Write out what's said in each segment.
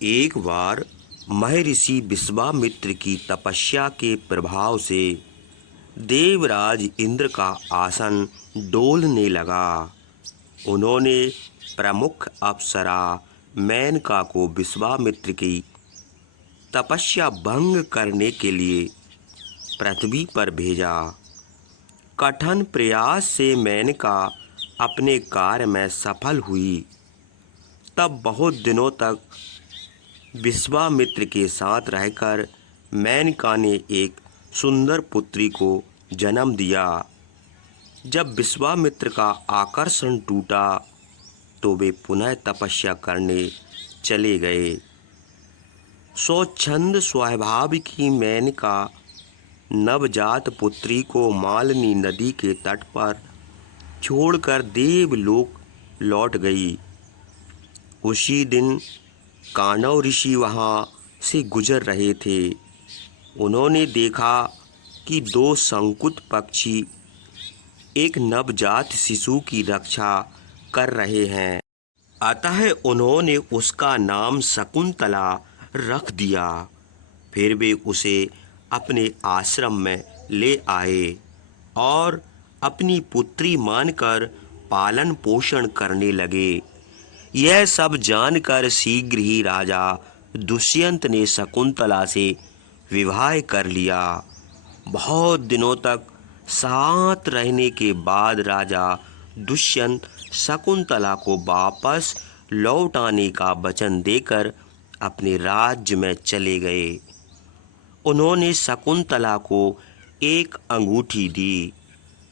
एक बार महर्षि विश्वामित्र की तपस्या के प्रभाव से देवराज इंद्र का आसन डोलने लगा। उन्होंने प्रमुख अप्सरा मेनका को विश्वामित्र की तपस्या भंग करने के लिए पृथ्वी पर भेजा। कठिन प्रयास से मेनका अपने कार्य में सफल हुई। तब बहुत दिनों तक विश्वामित्र के साथ रहकर मेनका ने एक सुंदर पुत्री को जन्म दिया। जब विश्वामित्र का आकर्षण टूटा तो वे पुनः तपस्या करने चले गए। स्वच्छंद स्वभाव की मेनका नवजात पुत्री को मालिनी नदी के तट पर छोड़कर देवलोक लौट गई। उसी दिन कानव ऋषि वहाँ से गुजर रहे थे। उन्होंने देखा कि दो शंकुत पक्षी एक नवजात शिशु की रक्षा कर रहे हैं। अतः उन्होंने उसका नाम शकुंतला रख दिया। फिर वे उसे अपने आश्रम में ले आए और अपनी पुत्री मानकर पालन पोषण करने लगे। यह सब जानकर शीघ्र ही राजा दुष्यंत ने शकुंतला से विवाह कर लिया। बहुत दिनों तक साथ रहने के बाद राजा दुष्यंत शकुंतला को वापस लौट आने का वचन देकर अपने राज्य में चले गए। उन्होंने शकुंतला को एक अंगूठी दी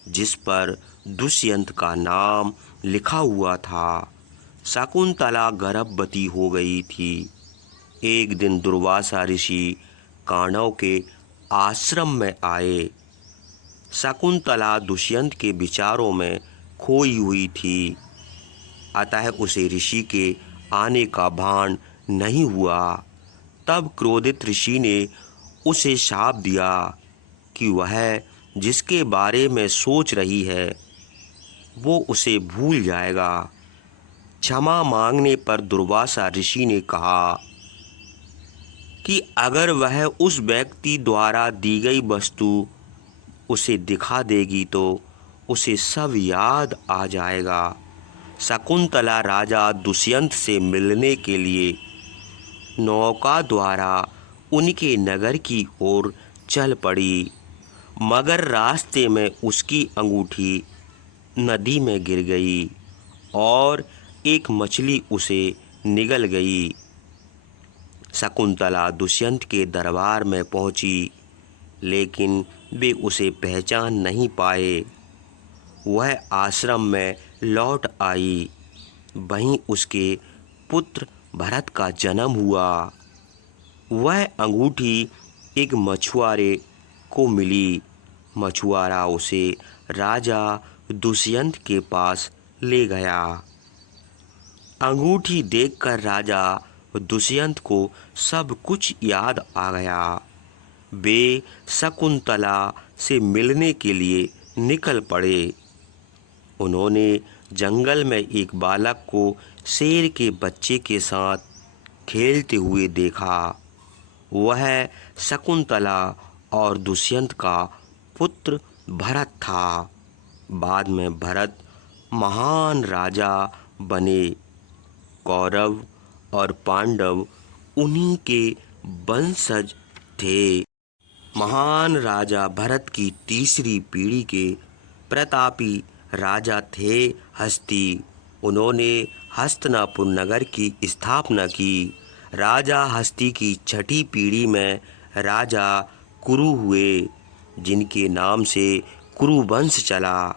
जिस पर दुष्यंत का नाम लिखा हुआ था। शकुंतला गर्भवती हो गई थी। एक दिन दुर्वासा ऋषि काणव के आश्रम में आए। शकुंतला दुष्यंत के विचारों में खोई हुई थी, अतः उसे ऋषि के आने का भान नहीं हुआ। तब क्रोधित ऋषि ने उसे शाप दिया कि वह जिसके बारे में सोच रही है वो उसे भूल जाएगा। क्षमा मांगने पर दुर्वासा ऋषि ने कहा कि अगर वह उस व्यक्ति द्वारा दी गई वस्तु उसे दिखा देगी तो उसे सब याद आ जाएगा। शकुंतला राजा दुष्यंत से मिलने के लिए नौका द्वारा उनके नगर की ओर चल पड़ी, मगर रास्ते में उसकी अंगूठी नदी में गिर गई और एक मछली उसे निगल गई। शकुंतला दुष्यंत के दरबार में पहुंची, लेकिन वे उसे पहचान नहीं पाए। वह आश्रम में लौट आई। वहीं उसके पुत्र भरत का जन्म हुआ। वह अंगूठी एक मछुआरे को मिली। मछुआरा उसे राजा दुष्यंत के पास ले गया। अंगूठी देखकर राजा दुष्यंत को सब कुछ याद आ गया। वे शकुंतला से मिलने के लिए निकल पड़े। उन्होंने जंगल में एक बालक को शेर के बच्चे के साथ खेलते हुए देखा। वह शकुंतला और दुष्यंत का पुत्र भरत था। बाद में भरत महान राजा बने। कौरव और पांडव उन्हीं के वंशज थे। महान राजा भरत की तीसरी पीढ़ी के प्रतापी राजा थे हस्ती। उन्होंने हस्तिनापुर नगर की स्थापना की। राजा हस्ती की छठी पीढ़ी में राजा कुरु हुए, जिनके नाम से कुरु वंश चला।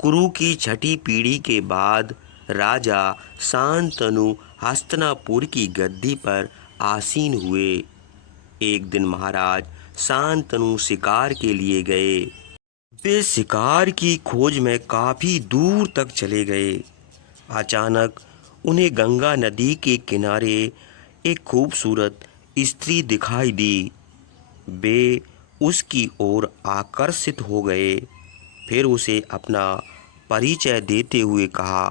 कुरु की छठी पीढ़ी के बाद राजा शांतनु हस्तिनापुर की गद्दी पर आसीन हुए। एक दिन महाराज शांतनु शिकार के लिए गए। वे शिकार की खोज में काफी दूर तक चले गए। अचानक उन्हें गंगा नदी के किनारे एक खूबसूरत स्त्री दिखाई दी। वे उसकी ओर आकर्षित हो गए। फिर उसे अपना परिचय देते हुए कहा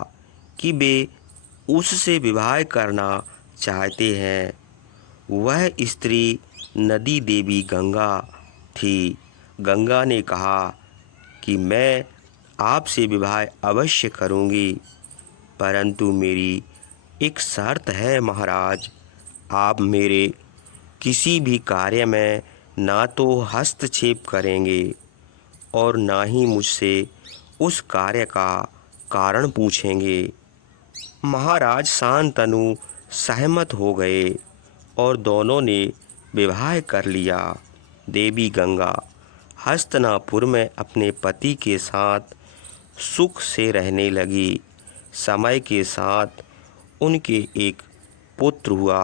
कि वे उससे विवाह करना चाहते हैं। वह स्त्री नदी देवी गंगा थी। गंगा ने कहा कि मैं आपसे विवाह अवश्य करूंगी, परंतु मेरी एक शर्त है महाराज। आप मेरे किसी भी कार्य में ना तो हस्तक्षेप करेंगे और ना ही मुझसे उस कार्य का कारण पूछेंगे। महाराज शांतनु सहमत हो गए और दोनों ने विवाह कर लिया। देवी गंगा हस्तिनापुर में अपने पति के साथ सुख से रहने लगी। समय के साथ उनके एक पुत्र हुआ।